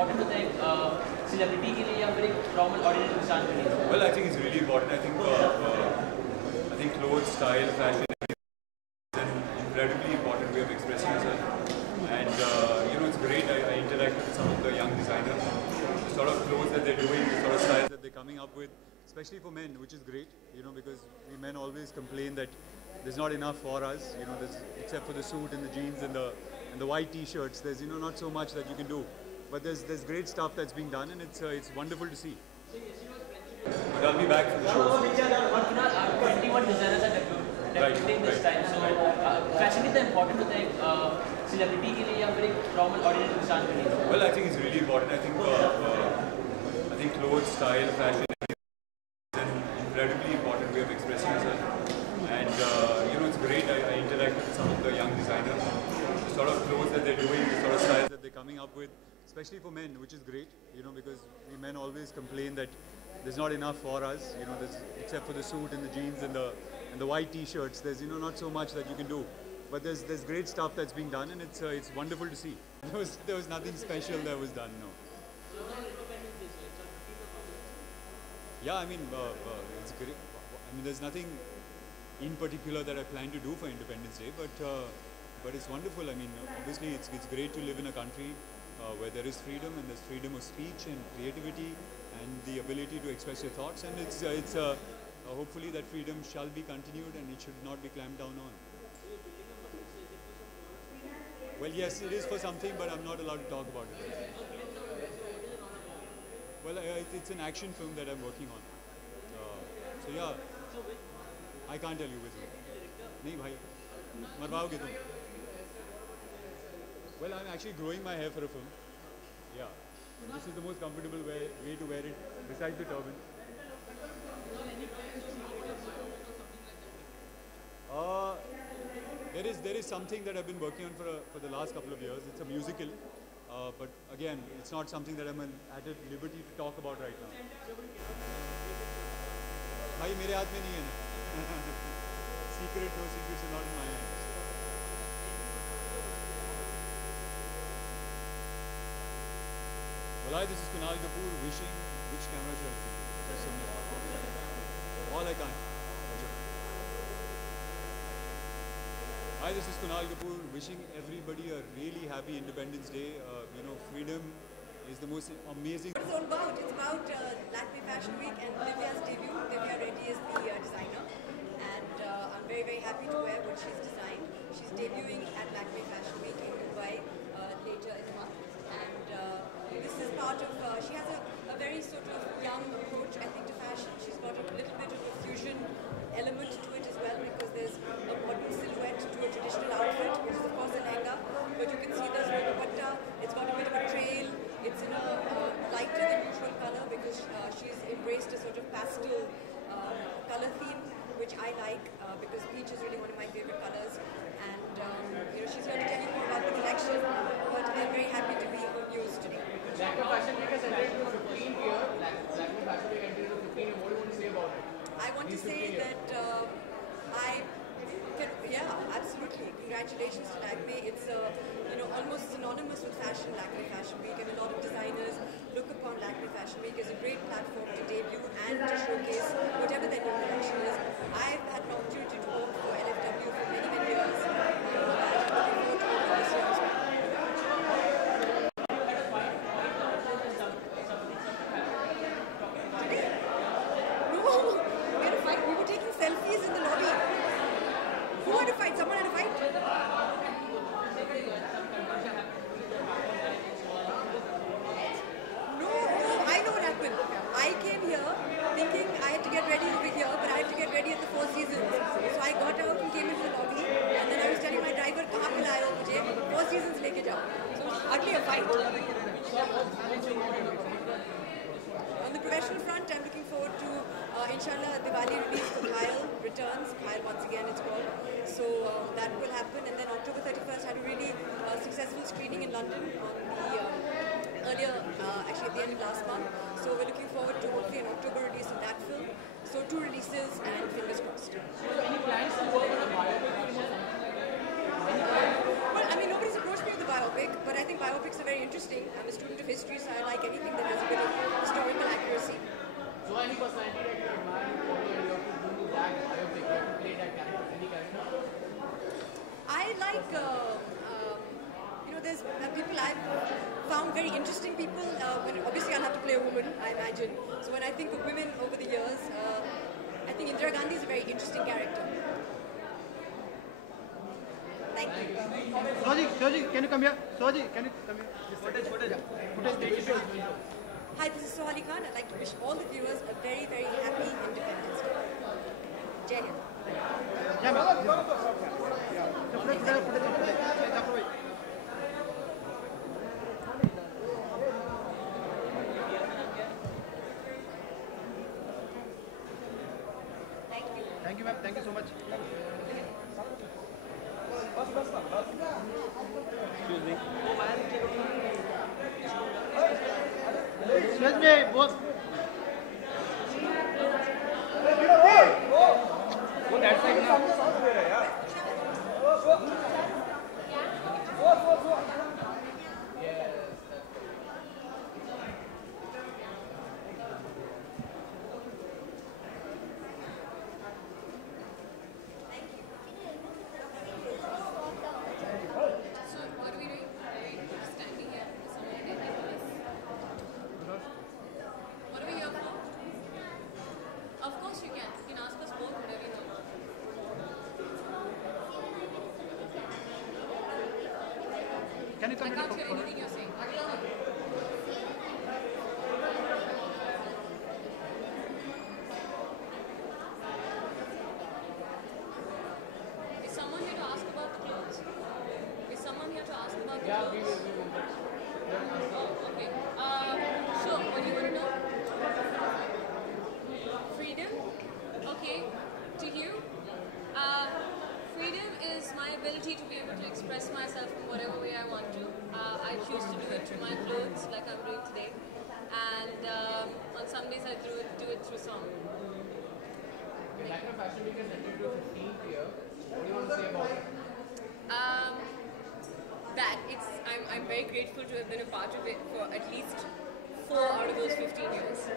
important to the celebrity के लिए या फिर एक normal ordinary इंसान के लिए? Well, I think it's really important. I think clothes, style, fashion is an incredibly important way of expressing yourself. And it's great. I interacted with some of the young designers. The sort of clothes that they're doing, the sort of styles that they're coming up with, especially for men, which is great. Because we men always complain that there's not enough for us. Except for the suit and the jeans and the white T-shirts. There's not so much that you can do. But there's great stuff that's being done, and it's wonderful to see. But I'll be back for the show. 21 designers are debuting this time. So fashion is important to the celebrity के लिए या फिर एक normal ordinary इंसान के लिए? Well, I think it's really important. I think clothes, style, fashion is an incredibly important way of expressing yourself. And it's great. I interacted with some of the young designers. The sort of clothes that they're doing, the sort of styles that they're coming up with, especially for men, which is great. Because we men always complain that there's not enough for us. Except for the suit and the jeans and the white T-shirts. There's not so much that you can do. But there's great stuff that's being done, and it's wonderful to see. There was nothing special that was done. No. Yeah, it's great. There's nothing in particular that I plan to do for Independence Day, but it's wonderful. Obviously it's great to live in a country where there is freedom, and there's freedom of speech and creativity and the ability to express your thoughts, and it's hopefully that freedom shall be continued and it should not be clamped down on. Well, yes, it is for something, but I'm not allowed to talk about it. Well, it's an action film that I'm working on. So yeah, I can't tell you which one. नहीं भाई, मरवाओगे तुम? Well, I'm actually growing my hair for a film. Yeah, this is the most comfortable way to wear it besides the turban. There is something that I've been working on for the last couple of years. It's a musical, but again, it's not something that I'm at liberty to talk about right now. भाई मेरे हाथ में नहीं है ना. Secret, no secrets are not in my hands. Well, hi, this is Kunal Kapoor wishing. Which camera should I see? All I can. Hi, this is Kunal Kapoor wishing everybody a really happy Independence Day. Freedom is the most amazing. It's all about. It's about Lakme Fashion Week and Divya's debut. Divya Reddy is the designer, and I'm very, very happy to wear what she's designed. She's debuting at Lakme Fashion Week in Dubai later in the month, and this is part of. She has a very sort of young approach, I think, to fashion. She's got a little bit of a fusion element to it as well, because there's a modern silhouette to a traditional outfit, which is of course a lehenga, but you can see there's no dupatta. It's got a bit of a trail. It's in a lighter than usual color, because she's embraced a sort of pastel color theme, which I like, because peach is really one of my favorite colors. And she's going to tell you more about the collection, but I'm very happy to be on news today. Lakme Fashion Week has celebrated 15th year. Lakme Fashion Week enters the 15th year. What do you want to say about it? I want to say that absolutely. Congratulations to Lakme. It's almost synonymous with fashion, Lakme Fashion Week, and a lot of designers look upon Lakme Fashion Week as a great platform to debut and to showcase whatever their new collection is. I've had an opportunity to work for LFW for many, many years. I'm looking forward to working this year as well. We were taking selfies in the lobby. Who had a fight? Someone had a fight? No, I know what happened. I came here thinking I had to get ready over here, but I had to get ready at the Four Seasons. So I got out and came into the lobby, and then I was telling my driver, "Kahan pe laaye ho mujhe? Four Seasons leke jao." So it was hardly a fight. On the professional front, I'm looking forward to, inshallah, Diwali release for Kyle returns. Kyle once again, it's called. So that will happen, and then October 31st had a really successful screening in London on the actually at the end of last month. So we're looking forward to hopefully an October release of that film. So 2 releases and fingers crossed. Any plans to work on a biopic film or something like that? Well, nobody's approached me with a biopic, but I think biopics are very interesting. I'm a student of history, so I like anything that has a bit of historical accuracy. So any personality that you admire and follow, and you have to do that biopic, you have to play that character, any character? I like, there's people I've found very interesting people. Obviously, I'll have to play a woman, I imagine. So when I think of women over the years, I think Indira Gandhi is a very interesting character. Thank you. Soji, can you come here? Soji, can you come here? Footage. Hi, this is Sohali Khan. I'd like to wish all the viewers a very, very happy Independence Day. Jai Hind. Yeah, ma'am. Footage. Thank you, ma'am. Thank you so much. Excuse me. Excuse me, boss. Go that side now. Can you come I can't hear anything you're saying. Is someone here to ask about the clothes? Is someone here to ask about the clothes? Oh, okay. So, what do you want to know? Freedom? Okay. To you? Freedom is my ability to be able to express myself in whatever way I want to. I choose to do it through my clothes, like I'm doing today. And on some days I do it through song. Black Fashion Week is entered to a 15th year. What do you want to say about it? I'm very grateful to have been a part of it for at least 4 out of those 15 years.